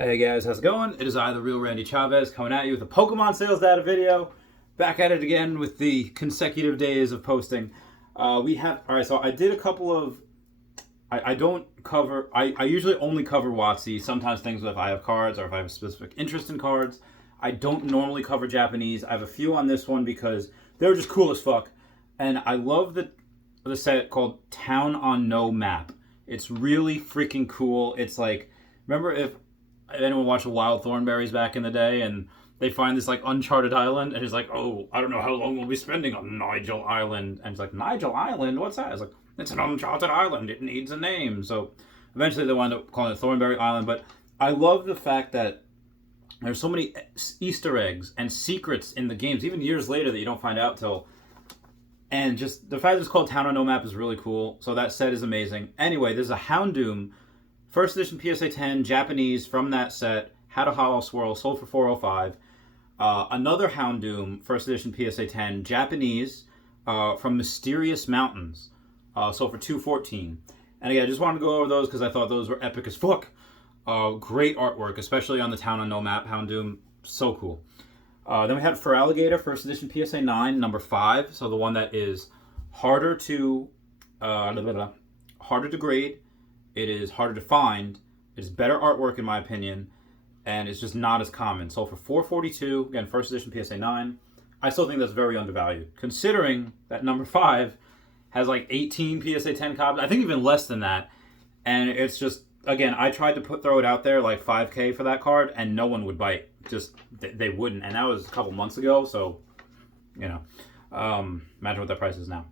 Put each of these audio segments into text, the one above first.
Hey guys, how's it going? It is I, the real Randy Chavez, coming at you with a Pokemon sales data video. Back at it again with the consecutive days of posting. Alright, so I did a couple of, I don't cover, I usually only cover WotC, sometimes things if I have cards or if I have a specific interest in cards. I don't normally cover Japanese. I have a few on this one because they're just cool as fuck. And I love the set called Town on No Map. It's really freaking cool. It's like, remember if anyone watched Wild Thornberries back in the day and they find this like uncharted island and he's like, oh, I don't know how long we'll be spending on Nigel Island. And it's like, Nigel Island? What's that? It's like, it's an uncharted island. It needs a name. So eventually they wind up calling it Thornberry Island. But I love the fact that there's so many Easter eggs and secrets in the games, even years later, that you don't find out till. And just the fact that it's called Town on No Map is really cool. So that set is amazing. Anyway, there's a Houndoom First edition PSA 10, Japanese from that set, had a hollow swirl, sold for $405. Another Houndoom, first edition PSA 10, Japanese, from Mysterious Mountains, sold for $214. And again, I just wanted to go over those because I thought those were epic as fuck. Great artwork, especially on the Town on No Map Houndoom. So cool. Then we had Feraligatr, first edition PSA 9, number 5. So the one that is harder to grade. It is harder to find. It's better artwork in my opinion, and it's just not as common. Sold for $442. Again, first edition PSA 9. I still think that's very undervalued, considering that number 5 has like 18 PSA 10 copies. I think even less than that. And it's just, again, I tried to throw it out there like $5K for that card, and no one would bite. Just they wouldn't. And that was a couple months ago, so you know, imagine what that price is now.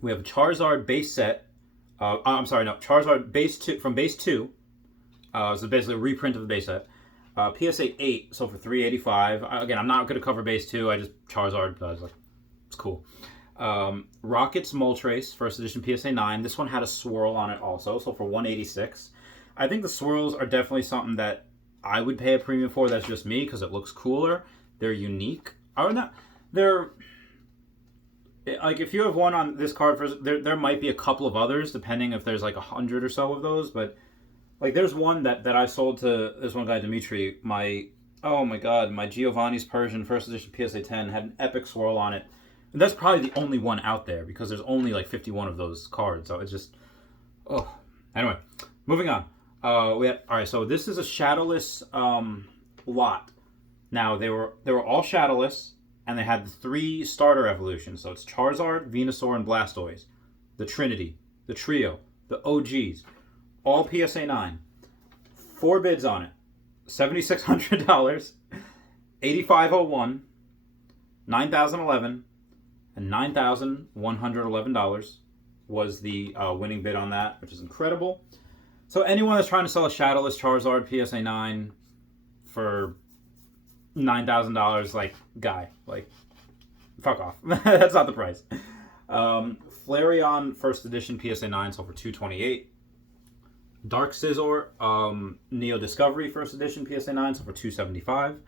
We have a Charizard base set. Charizard base 2 from base 2. So basically a reprint of the base set. PSA 8 sold for $385. Again, I'm not going to cover base 2. I just Charizard because it's cool. Rockets Moltres, first edition PSA 9. This one had a swirl on it also, sold for $186. I think the swirls are definitely something that I would pay a premium for. That's just me because it looks cooler. They're unique. They're like, if you have one on this card, there might be a couple of others, depending if there's like 100 or so of those. But like, there's one that I sold to this one guy, Dimitri. My Giovanni's Persian first edition PSA 10 had an epic swirl on it. And that's probably the only one out there because there's only like 51 of those cards. So it's just, oh. Anyway, moving on. Alright, so this is a shadowless lot. Now they were all shadowless. And they had the 3 starter evolutions. So it's Charizard, Venusaur, and Blastoise. The Trinity, the Trio, the OGs. All PSA 9. 4 bids on it. $7,600, $8,501, $9,011, and $9,111 was the winning bid on that, which is incredible. So anyone that's trying to sell a shadowless Charizard PSA 9 for $9,000, like, guy, like, fuck off. That's not the price. Flareon first edition PSA 9 sold for $228. Dark Scizor Neo Discovery first edition PSA 9 sold for $275.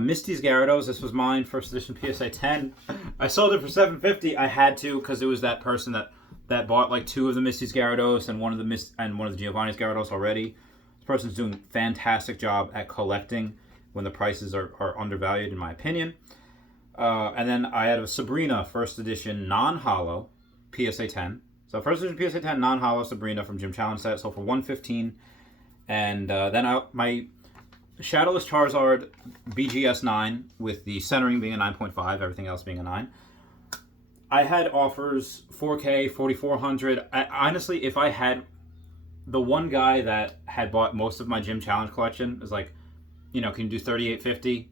Misty's Gyarados, this was mine, first edition PSA 10. I sold it for $750. I had to because it was that person that bought like 2 of the Misty's Gyarados and one of the Giovanni's Gyarados already. This person's doing a fantastic job at collecting when the prices are undervalued, in my opinion. And then I had a Sabrina first edition non-holo PSA 10. So first edition PSA 10 non-holo Sabrina from Gym Challenge set, sold for $115. And then my Shadowless Charizard BGS 9 with the centering being a 9.5, everything else being a 9. I had offers 4K, 4,400. Honestly, if I had the one guy that had bought most of my Gym Challenge collection is like, you know, can you do $3,850?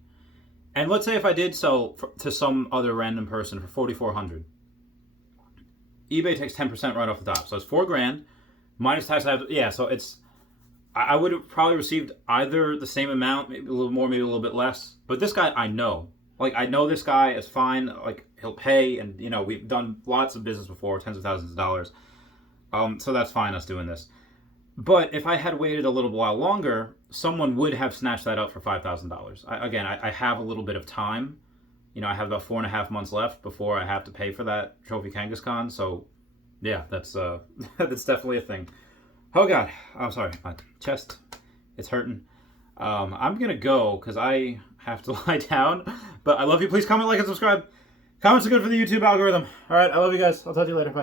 And let's say if I did sell to some other random person for $4,400, eBay takes 10% right off the top, so it's $4,000 minus tax. So it's I would have probably received either the same amount, maybe a little more, maybe a little bit less. But this guy, I know, this guy is fine. Like, he'll pay, and you know, we've done lots of business before, tens of thousands of dollars. So that's fine us doing this. But if I had waited a little while longer, someone would have snatched that up for $5,000. I have a little bit of time. You know, I have about 4.5 months left before I have to pay for that Trophy Kangaskhan. So, yeah, that's that's definitely a thing. Oh, God. I'm sorry. My chest, it's hurting. I'm gonna go because I have to lie down. But I love you. Please comment, like, and subscribe. Comments are good for the YouTube algorithm. All right, I love you guys. I'll talk to you later. Bye.